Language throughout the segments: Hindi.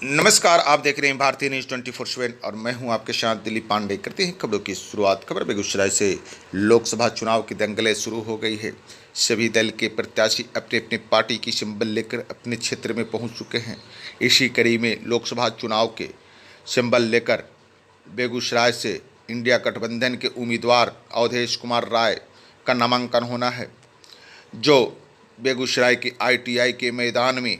नमस्कार, आप देख रहे हैं भारतीय न्यूज़ 24/7 और मैं हूं आपके साथ दिलीप पांडे। करते हैं खबरों की शुरुआत। खबर बेगूसराय से लोकसभा चुनाव की दंगलें शुरू हो गई है। सभी दल के प्रत्याशी अपने अपने पार्टी की सिंबल लेकर अपने क्षेत्र में पहुंच चुके हैं। इसी कड़ी में लोकसभा चुनाव के सिंबल लेकर बेगूसराय से इंडिया गठबंधन के उम्मीदवार अवधेश कुमार राय का नामांकन होना है, जो बेगूसराय के ITI के मैदान में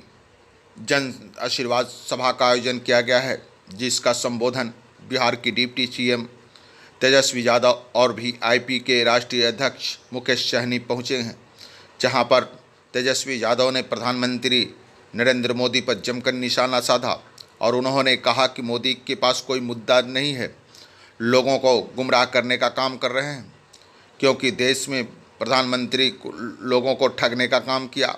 जन आशीर्वाद सभा का आयोजन किया गया है, जिसका संबोधन बिहार की डिप्टी CM तेजस्वी यादव और VIP के राष्ट्रीय अध्यक्ष मुकेश सहनी पहुंचे हैं, जहां पर तेजस्वी यादव ने प्रधानमंत्री नरेंद्र मोदी पर जमकर निशाना साधा और उन्होंने कहा कि मोदी के पास कोई मुद्दा नहीं है, लोगों को गुमराह करने का काम कर रहे हैं, क्योंकि देश में प्रधानमंत्री लोगों को ठगने का काम किया।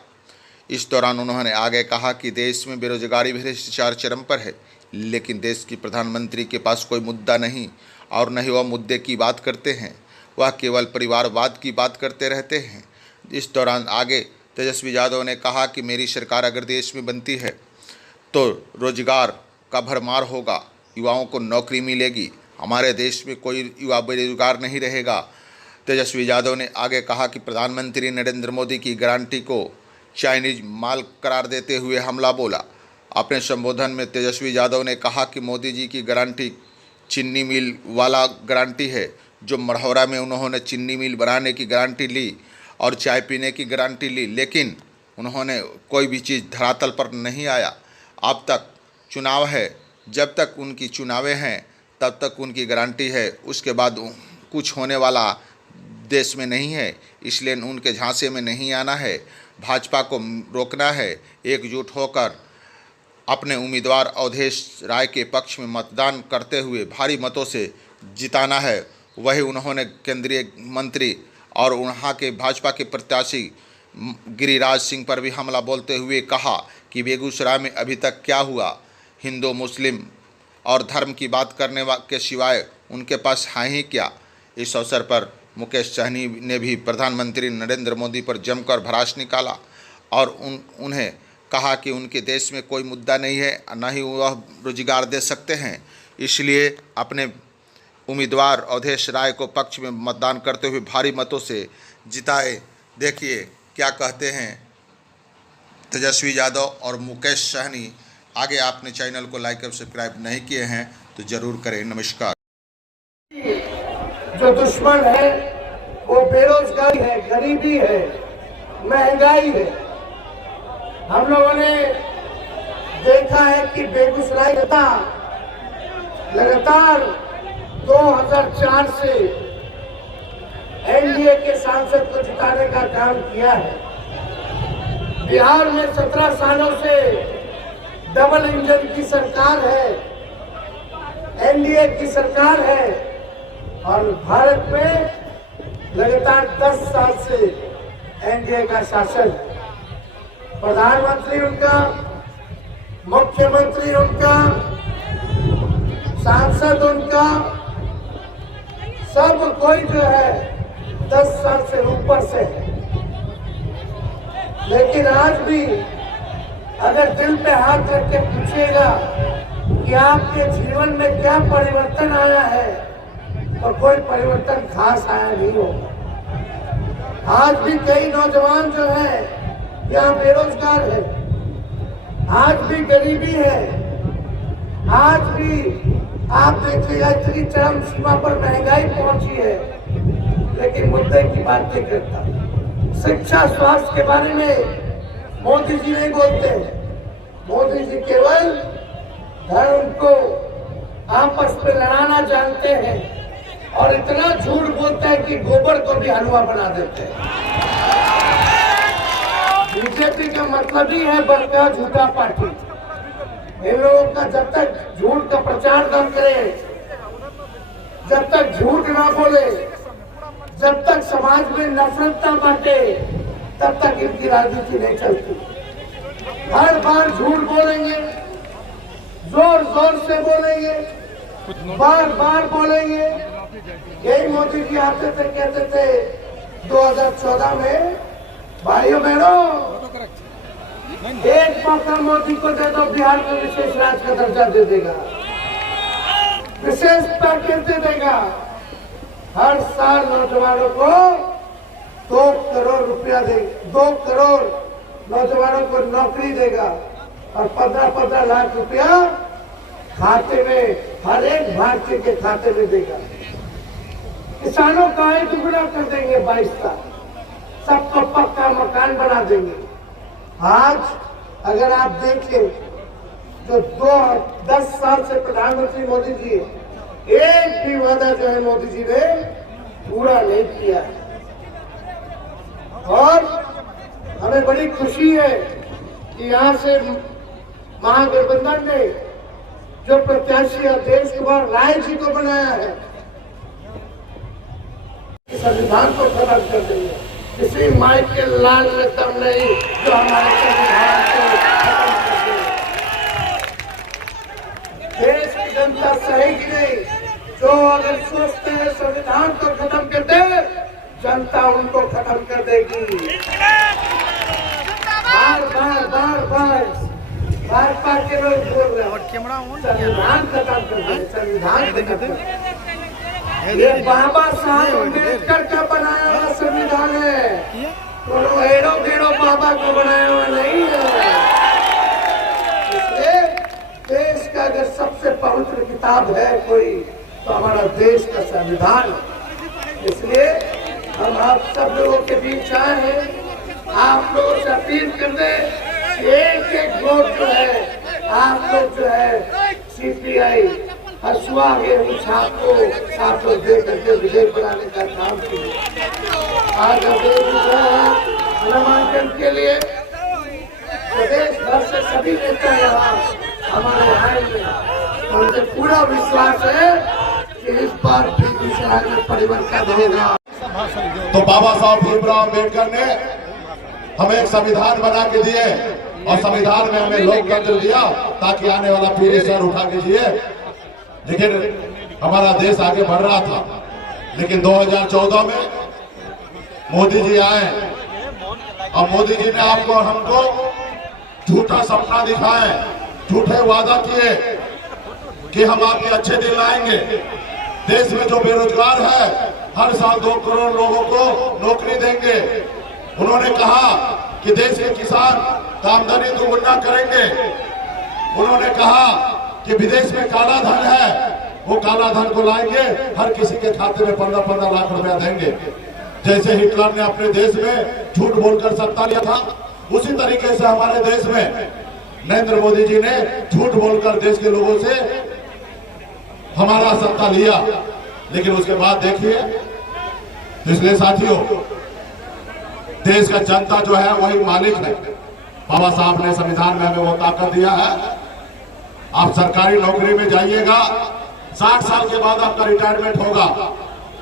इस दौरान उन्होंने आगे कहा कि देश में बेरोजगारी भ्रष्टाचार चरम पर है, लेकिन देश की प्रधानमंत्री के पास कोई मुद्दा नहीं और न ही वह मुद्दे की बात करते हैं, वह केवल परिवारवाद की बात करते रहते हैं। इस दौरान आगे तेजस्वी यादव ने कहा कि मेरी सरकार अगर देश में बनती है तो रोजगार का भरमार होगा, युवाओं को नौकरी मिलेगी, हमारे देश में कोई युवा बेरोजगार नहीं रहेगा। तेजस्वी यादव ने आगे कहा कि प्रधानमंत्री नरेंद्र मोदी की गारंटी को चाइनीज माल करार देते हुए हमला बोला। अपने संबोधन में तेजस्वी यादव ने कहा कि मोदी जी की गारंटी चीनी मिल वाला गारंटी है, जो मढ़ौरा में उन्होंने चीनी मिल बनाने की गारंटी ली और चाय पीने की गारंटी ली, लेकिन उन्होंने कोई भी चीज़ धरातल पर नहीं आया। अब तक चुनाव है, जब तक उनकी चुनावें हैं तब तक उनकी गारंटी है, उसके बाद कुछ होने वाला देश में नहीं है, इसलिए उनके झांसे में नहीं आना है, भाजपा को रोकना है, एकजुट होकर अपने उम्मीदवार अवधेश राय के पक्ष में मतदान करते हुए भारी मतों से जिताना है। वही उन्होंने केंद्रीय मंत्री और वहाँ के भाजपा के प्रत्याशी गिरिराज सिंह पर भी हमला बोलते हुए कहा कि बेगूसराय में अभी तक क्या हुआ, हिंदू मुस्लिम और धर्म की बात करने के सिवाय उनके पास है ही क्या। इस अवसर पर मुकेश सहनी ने भी प्रधानमंत्री नरेंद्र मोदी पर जमकर भड़ास निकाला और उन्हें कहा कि उनके देश में कोई मुद्दा नहीं है, न ही वह रोजगार दे सकते हैं, इसलिए अपने उम्मीदवार अवधेश राय को पक्ष में मतदान करते हुए भारी मतों से जिताए। देखिए क्या कहते हैं तेजस्वी यादव और मुकेश सहनी। आगे आपने चैनल को लाइक और सब्सक्राइब नहीं किए हैं तो ज़रूर करें। नमस्कार। जो दुश्मन है वो बेरोजगारी है, गरीबी है, महंगाई है। हम लोगों ने देखा है कि बेगूसराय लगातार 2004 से NDA के सांसद को जिताने का काम किया है। बिहार में 17 सालों से डबल इंजन की सरकार है, NDA की सरकार है, और भारत में लगातार 10 साल से NDA का शासन। प्रधानमंत्री उनका, मुख्यमंत्री उनका, सांसद उनका, सब कोई जो है 10 साल से ऊपर से है। लेकिन आज भी अगर दिल पे हाथ रख के पूछिएगा कि आपके जीवन में क्या परिवर्तन आया है, और कोई परिवर्तन खास आया नहीं होगा। आज भी कई नौजवान जो है यहाँ बेरोजगार है, आज भी गरीबी है, आज भी आप देखिएगा इतनी चरम सीमा पर महंगाई पहुंची है, लेकिन मुद्दे की बात नहीं करता। शिक्षा स्वास्थ्य के बारे में मोदी जी नहीं बोलते। मोदी जी केवल धर्म को आपस में लड़ाना जानते हैं और इतना झूठ बोलता है कि गोबर को भी हलवा बना देते हैं। बीजेपी का मतलब ही है बड़का झूठा पार्टी। इन लोगों का जब तक झूठ का प्रचार न करे, जब तक झूठ ना बोले, जब तक समाज में नफरत न बांटे, तब तक इनकी राजनीति नहीं चलती। हर बार झूठ बोलेंगे, जोर जोर से बोलेंगे, बार बार बोलेंगे। यही मोदी जी आते थे, कहते थे 2014 में, भाइयों बहनों एक मौका मोदी को दे दो, बिहार को विशेष राज्य का दर्जा दे देगा, विशेष पैकेज दे देगा। हर साल नौजवानों को 2 करोड़ रुपया दे, 2 करोड़ नौजवानों को नौकरी देगा और 15-15 लाख रुपया खाते में, हर एक भारतीय के खाते में देगा। किसानों का आय दुगुना कर देंगे 22 साल, सबको पक्का मकान बना देंगे। आज अगर आप देखें तो 10 साल से प्रधानमंत्री मोदी जी, एक भी वादा जो है मोदी जी ने पूरा नहीं किया है। और हमें बड़ी खुशी है कि यहाँ से महागठबंधन ने जो प्रत्याशी देश कुमार राय जी को बनाया है, संविधान को खत्म कर देंगे। किसी माइकल लाल ने दम नहीं जो हमारे संविधान को खत्म कर देंगे। देश की जनता सहेगी नहीं, जो अगर सोचते हैं संविधान को खत्म कर दे, जनता उनको खत्म कर देगी। बार भाजपा के लोग बोल रहे हैं संविधान खत्म कर दे, संविधान खत्म कर दे। ये बाबा साहब अम्बेडकर का बनाया हुआ संविधान है, तो हेड़ो गेड़ो बाबा को बनाया हुआ नहीं है। इसलिए देश का अगर सबसे पवित्र किताब है कोई, तो हमारा देश का संविधान है। इसलिए हम आप सब लोगों के बीच आए हैं, आप लोगों से अपील कर दे, एक एक वोट जो है आप लोग जो है CPI हसुआ गेहूं छाप को आप लोग दे करके विजय बनाने का काम किए। आज नामांकन के लिए प्रदेश भर से सभी नेता यहाँ हमारे आएंगे। मुझे पूरा विश्वास है कि इस बार भी गुजरात में परिवर्तन होगा। तो बाबा साहब भीमराव अम्बेडकर ने हमें एक संविधान बना के दिए और संविधान में हमें लोकतंत्र दिया ताकि आने वाला पीढ़ी सर उठा के जिए। लेकिन हमारा देश आगे बढ़ रहा था, लेकिन 2014 में मोदी जी आए और मोदी जी ने आपको हमको झूठा सपना दिखाए, झूठे वादा किए कि हम आपके अच्छे दिन लाएंगे। देश में जो बेरोजगार है हर साल 2 करोड़ लोगों को नौकरी देंगे। उन्होंने कहा कि देश के किसान का आमदनी दुगुना करेंगे। उन्होंने कहा कि विदेश में काला धन है, वो काला धन को लाएंगे, हर किसी के खाते में 15-15 लाख रुपया देंगे। जैसे हिटलर ने अपने देश में झूठ बोलकर सत्ता लिया था, उसी तरीके से हमारे देश में नरेंद्र मोदी जी ने झूठ बोलकर देश के लोगों से हमारा सत्ता लिया। लेकिन उसके बाद देखिए, तो इसलिए साथियों, देश का जनता जो है वही मालिक है। बाबा साहब ने संविधान में हमें वो ताकत दिया है। आप सरकारी नौकरी में जाइएगा, 60 साल के बाद आपका रिटायरमेंट होगा,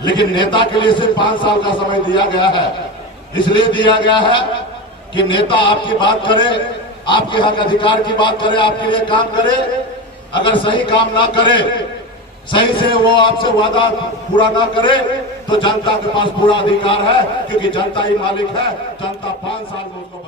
लेकिन नेता के लिए सिर्फ 5 साल का समय दिया गया है। इसलिए दिया गया है कि नेता आपकी बात करे, आपके हक अधिकार की बात करे, आपके लिए काम करे। अगर सही काम ना करे, सही से वो आपसे वादा पूरा ना करे, तो जनता के पास पूरा अधिकार है, क्योंकि जनता ही मालिक है। जनता 5 साल में उसको